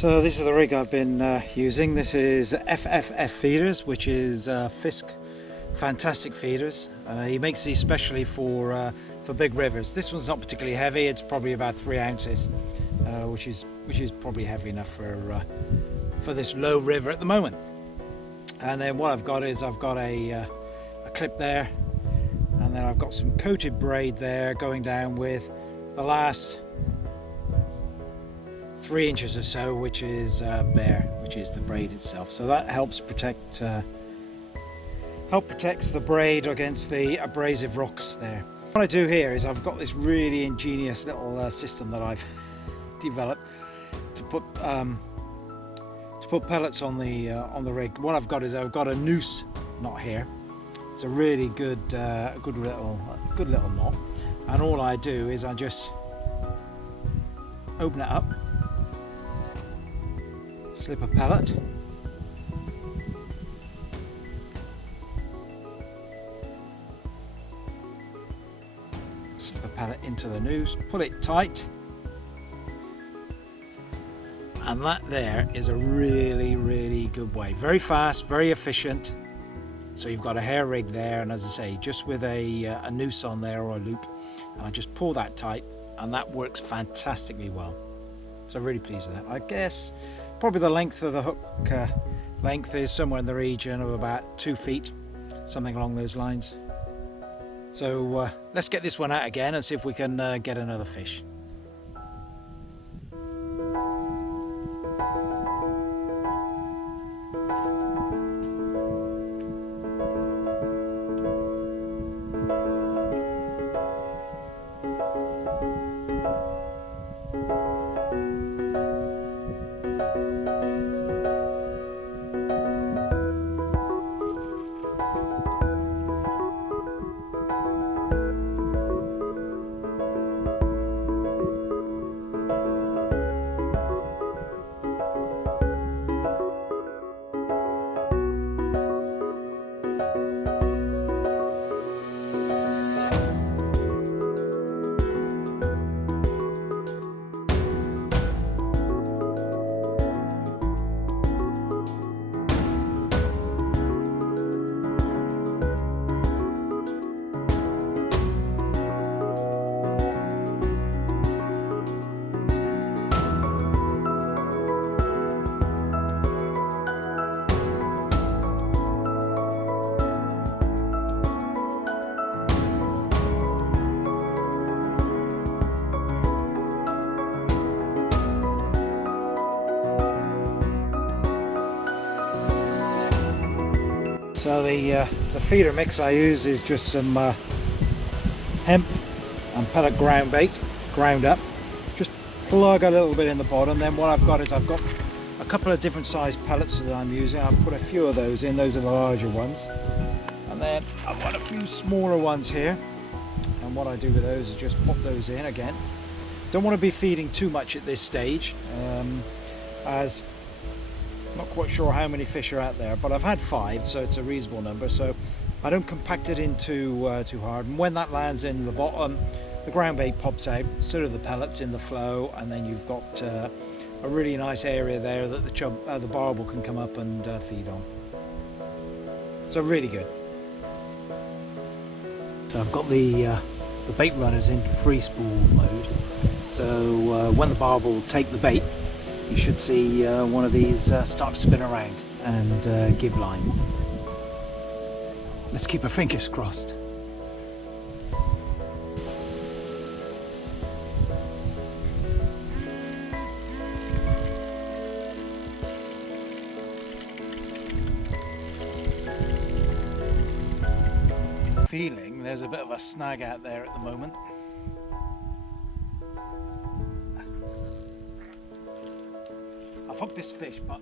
So this is the rig I've been using. This is FFF feeders, which is Fisk fantastic feeders. He makes these specially for big rivers. This one's not particularly heavy. It's probably about 3 ounces, which is probably heavy enough for this low river at the moment. And then what I've got is I've got a clip there, and then I've got some coated braid there going down with the last 3 inches or so, which is bare, which is the braid itself. So that helps protects the braid against the abrasive rocks there. What I do here is I've got this really ingenious little system that I've developed to put pellets on the rig. What I've got is I've got a noose knot here. It's a really good little knot, and all I do is I just open it up, slip a pellet, into the noose, pull it tight, and that there is a really good way. Very fast, very efficient. So you've got a hair rig there, and as I say, just with a noose on there or a loop, and I just pull that tight, and that works fantastically well. So I'm really pleased with that. I guess probably the length of the hook length is somewhere in the region of about 2 feet, something along those lines. So let's get this one out again and see if we can get another fish. So the feeder mix I use is just some hemp and pellet ground bait, ground up. Just plug a little bit in the bottom. Then what I've got is I've got a couple of different sized pellets that I'm using. I've put a few of those in. Those are the larger ones. And then I've got a few smaller ones here. And what I do with those is just pop those in again. Don't want to be feeding too much at this stage, as I'm not quite sure how many fish are out there, but I've had 5, so it's a reasonable number, so I don't compact it in too hard. And when that lands in the bottom, the ground bait pops out, so do the pellets in the flow, and then you've got a really nice area there that the barbel can come up and feed on. So really good. So I've got the bait runners in free spool mode, so when the barbel will take the bait, you should see one of these start to spin around and give line. Let's keep our fingers crossed. Feeling there's a bit of a snag out there at the moment. I've hooked this fish, but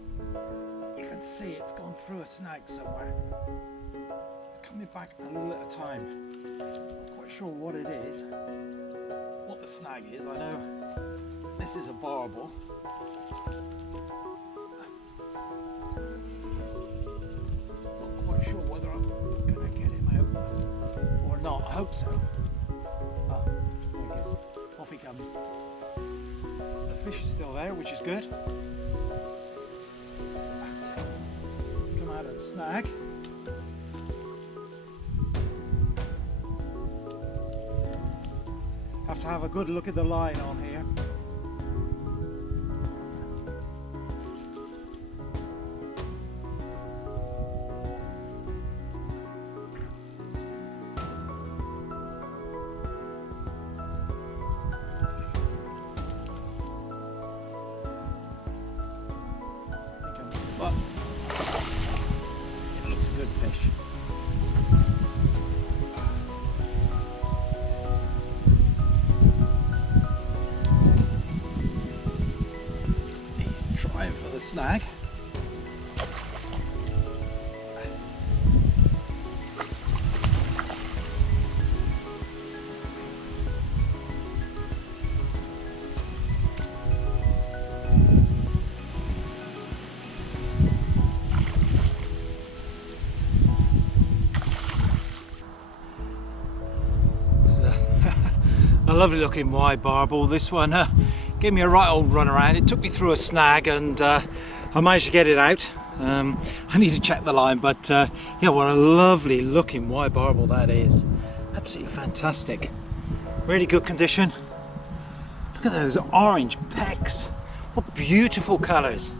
you can see it's gone through a snag somewhere. It's coming back a little at a time. I'm not quite sure what it is, what the snag is. I know this is a barbel. Not quite sure whether I'm going to get him out or not. I hope so. But I guess off he comes. The fish is still there, which is good. snag. Have to have a good look at the line on here. But it looks a good fish. He's trying for the snag. A lovely looking Wye barbel. This one gave me a right old run around. It took me through a snag and I managed to get it out. I need to check the line, but yeah, what a lovely looking Wye barbel that is. Absolutely fantastic. Really good condition. Look at those orange pecks. What beautiful colours.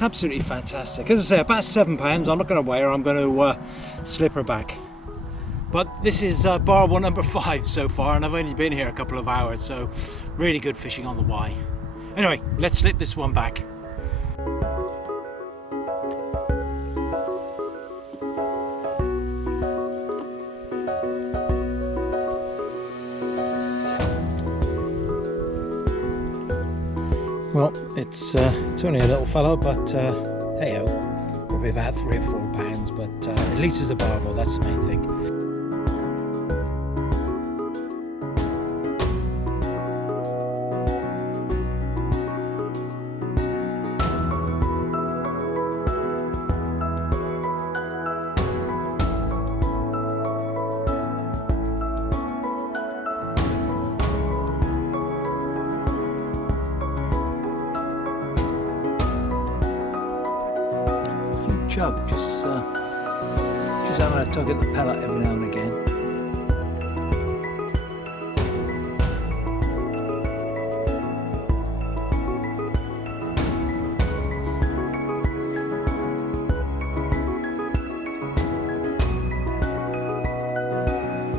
Absolutely fantastic. As I say, about £7. I'm not going to weigh her. I'm going to slip her back. But this is barbel number 5 so far, and I've only been here a couple of hours, so really good fishing on the Wye. Anyway, let's slip this one back. Well, it's only a little fellow, but hey-ho, probably about 3 or 4 pounds, but at least it's a barbel, that's the main thing. Chub, just having a tug at the pellet every now and again.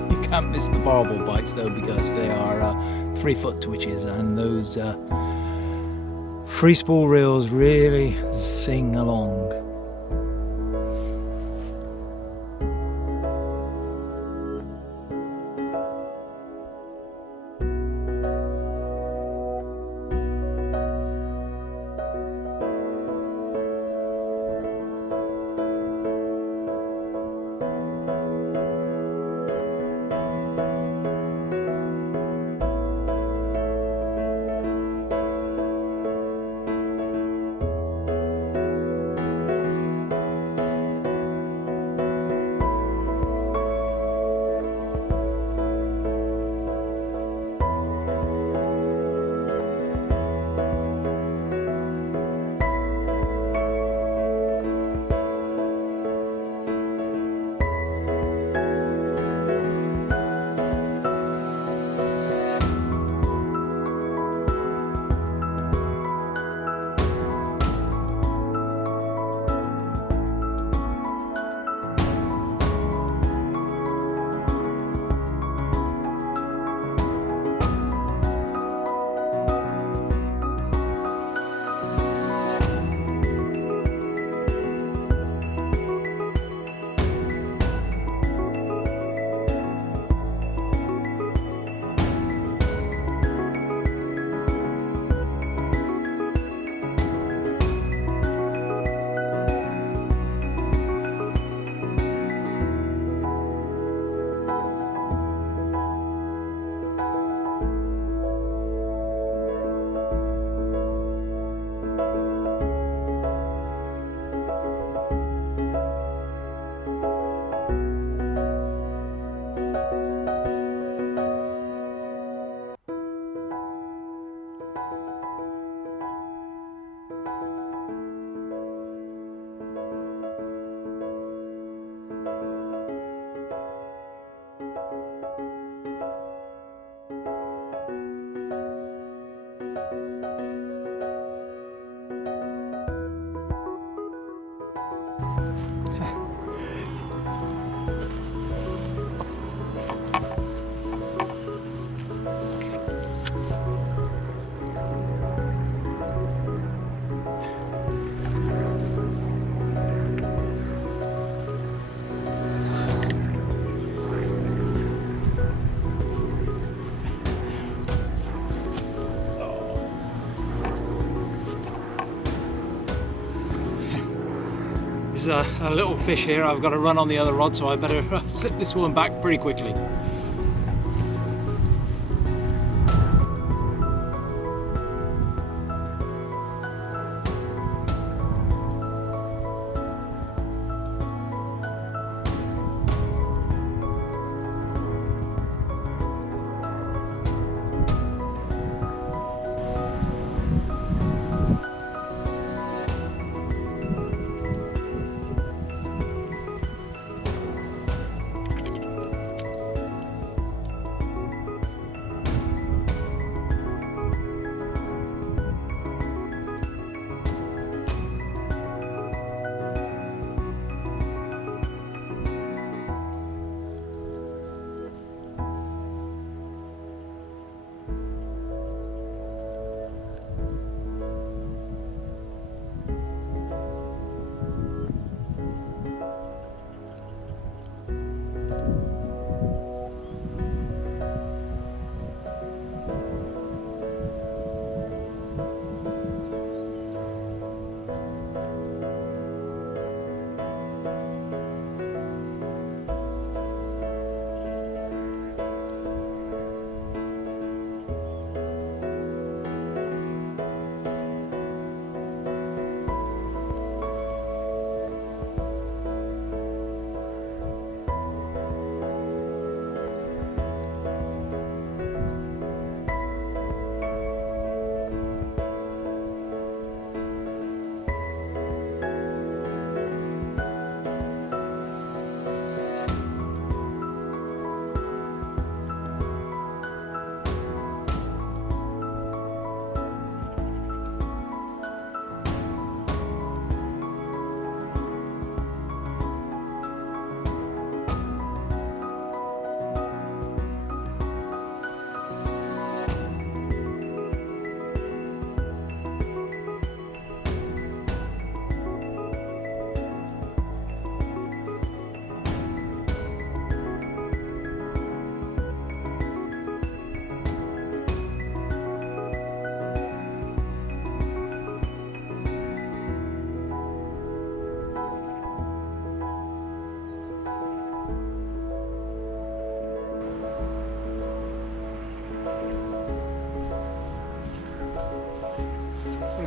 You can't miss the barbel bites though, because they are 3-foot twitches, and those free spool reels really sing along. There's a little fish here. I've got to run on the other rod, so I better slip this one back pretty quickly.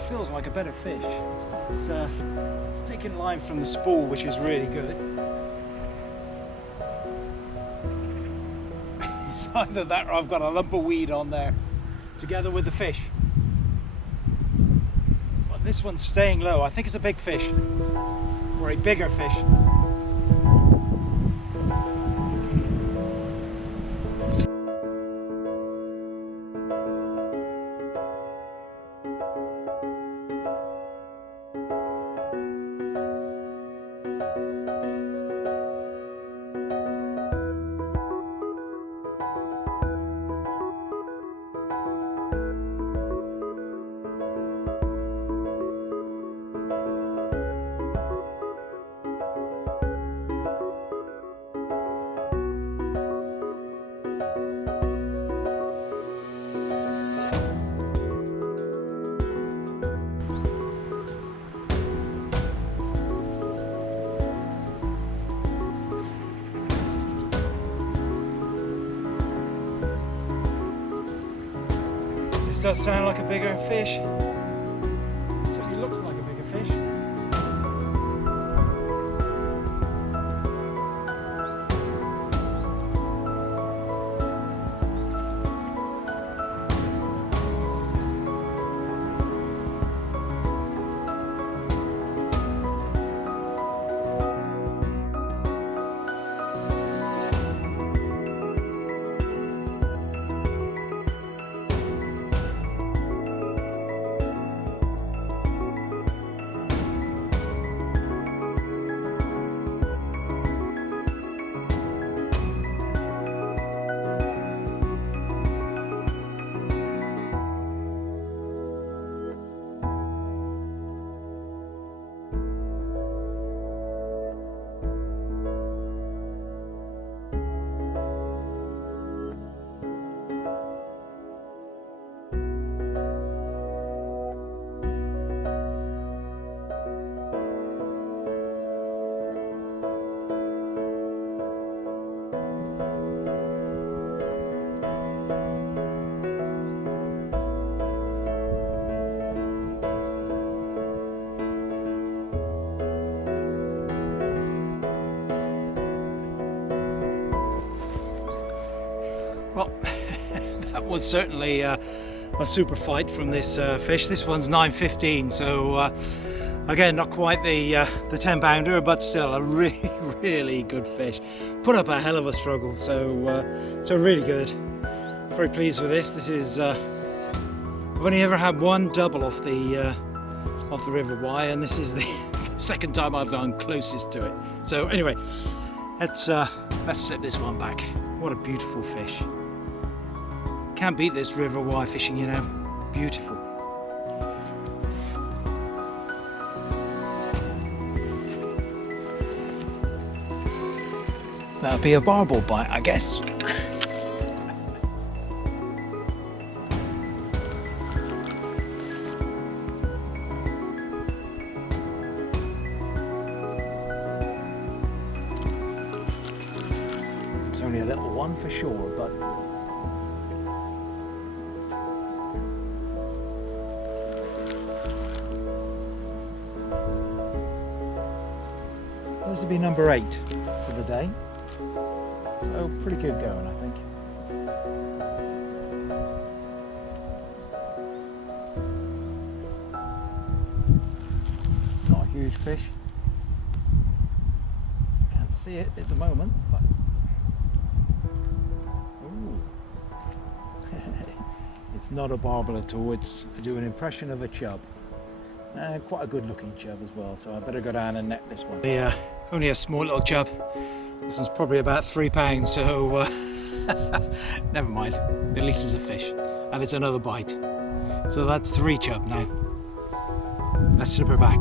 Feels like a better fish. It's taking line from the spool, which is really good. It's either that or I've got a lump of weed on there together with the fish. But this one's staying low. I think it's a big fish or a bigger fish. Does sound like a bigger fish. Certainly looks like a bigger fish. was certainly a super fight from this fish. This one's 9.15, so again, not quite the 10 pounder, but still a really good fish. Put up a hell of a struggle, so really good. Very pleased with this. This is I've only ever had one double off the River Wye, and this is the second time I've gone closest to it. So anyway, let's slip this one back. What a beautiful fish. Can't beat this River Wye fishing, you know. Beautiful. That'll be a barbel bite, I guess. It's only a little one for sure, but this will be number 8 for the day. So pretty good going, I think. Not a huge fish. Can't see it at the moment, but ooh. It's not a barbel at all. It's I do an impression of a chub. Quite a good looking chub as well, so I better go down and net this one. Yeah, only a small little chub. This one's probably about 3 pounds, so never mind. At least it's a fish, and it's another bite. So that's 3 chub now. Let's slip her back.